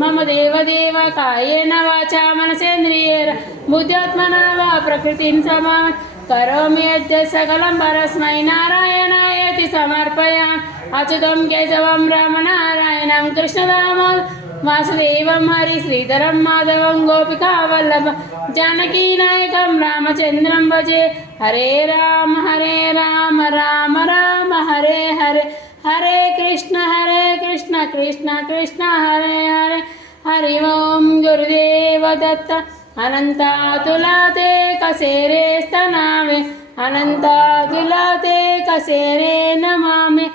मम देवदेव कायेन वाचा मनसेन्द्रियेण बुद्ध्यात्मना वा प्रकृतिं समामि करोमि यद्यत् सकलं परस्मै नारायणायेति समर्पयामि अच्युतं केशवं रामनारायणं कृष्णदामोदरं वासुदेवं हरि श्रीधरं माधवं गोपिकावल्लभं जानकीनायकं रामचन्द्रं भजे हरे राम राम राम हरे हरे हरे कृष्ण कृष्ण कृष्ण हरे हरे हरि ओम गुरुदेव दत्त अनंतातुलाते कसेरे स्तनावे अनंतातुलाते कसेरे नमामि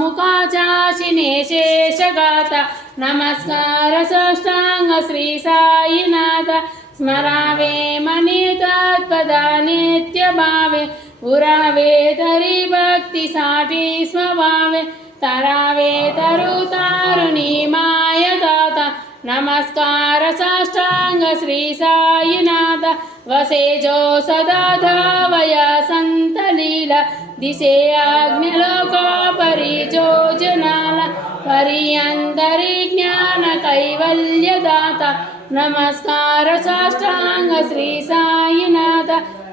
अनंतामुखाचाशिने शेषगाता नमस्कार साष्टांग श्री साईनाथ स्मरावे मनितात्पदा नित्यभावे पुरावे तरी भक्तीसाठी स्वभावे तरावे तरुतारुणी मायदाता नमस्कार साष्टांग श्री साईनाथ वसे जो सदा धावया संत लीला दिसे आज्ञलोका परिजो जनाला परियंतरी ज्ञान कैवल्यदाता नमस्कार साष्टांग श्री साईनाथ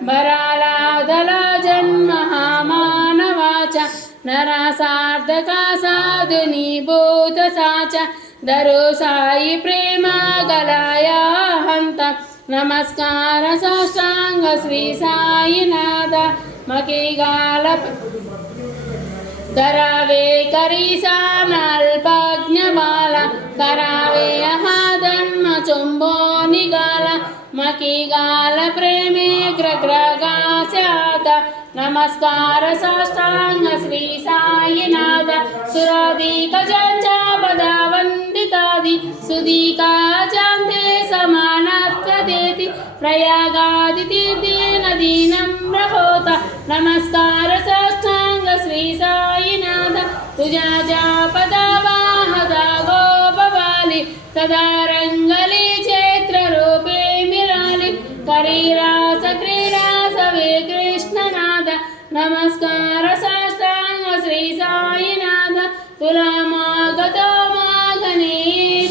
बरालादला जन्म हा मानवाचा नरा सार्थका साधुनी भूत साचा दरो साई प्रेमा गलाया हंता नमस्कार साष्टांग श्री साईनाथ मके गाल धरावे करीसानल्पज्ञबाला करावे अहादन्म चुंबो निगाला मकी गाल प्रेमे ग्रग्रगास्यात नमस्कार साष्टांग श्री साईनाथ सुराधिक ज्यांच्या पदा वंदितादि सुदीका जान्ते समानत्व देति प्रयागादि तीर्थे नदी नम्र होता नमस्कार साष्टांग श्री साईनाथ तुझ्या ज्या पदावाहता गोपबाली सदा रंगली क्षेत्र रूपे मिराली करीरास क्रीडा सवे कृष्णनाथ नमस्कार साष्टांग श्री साईनाथ तुला मागतो मागणे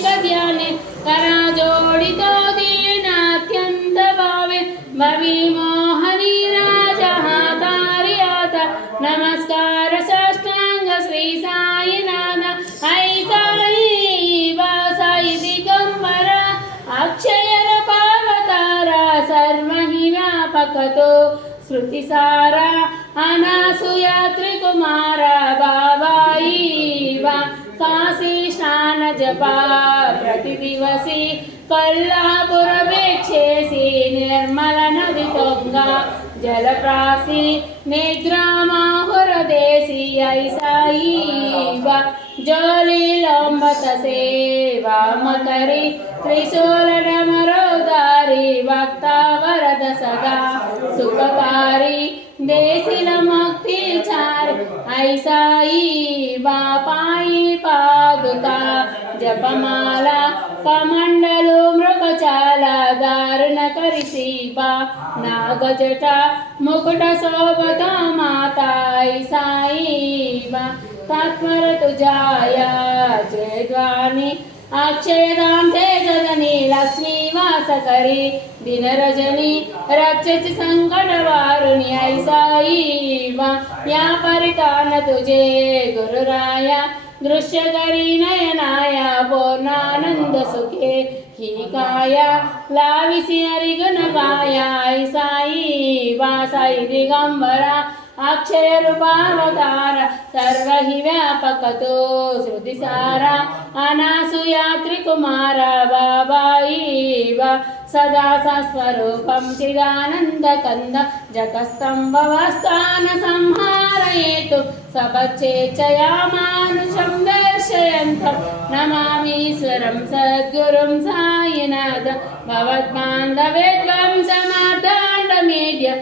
कद्याने करा जोडितो दीनात्यंत भावे भवी मोहनी राजा हातारी आता नमस्कार साष्टांग श्री साईनाथ आई साई वासाई दिगंबरा अक्षयर पावतारा सर्व हि व्यापकतो श्रुतिसारा अनासूया त्रिकुमारा बाबाई वा काशी स्नान जपा प्रतिदिवसी कल्लापुर भिक्षेसी निर्मल नदी तोंगा जलप्रासी निद्रामाहुरदेसी ऐसाई वा जोली लोंबत सेवा मकरी त्रिशूल डमरोदारी भक्ता वरद सदा सुखकारी देशील मुक्तीचार ऐसाई बापाई पादुका जपमाला कमंडलू मृगचाला दारुण करिसी बा नागजटा मुकुट सोबत माता ऐसाई बा तत्पर तुझाया जयद्वानी अक्षयदान ते जगनी लक्ष्मी वास करी दिन रजनी रक्षसी संकट वारुणी ऐसाई वा या परितान तुझे गुरुराया दृश्य करी नयनाया पूर्णानंद सुखे ही काया लाविसी हरिगुण गाया ऐसाई वा साई दिगंबरा अक्षय रूपावतार सर्व हि व्यापकतो श्रुतिसारा अनासूया त्रिकुमारा बाबाई वा सदा स्वरूपं चिदानन्दकन्द जगस्तम्भवस्थान संहारयेतु सपच्चेच्छया मानुषं दर्शयन्तं नमामीश्वरं सद्गुरुं साईनाथ भवद्बान्धवे त्वं समार्ताण्डमेद्य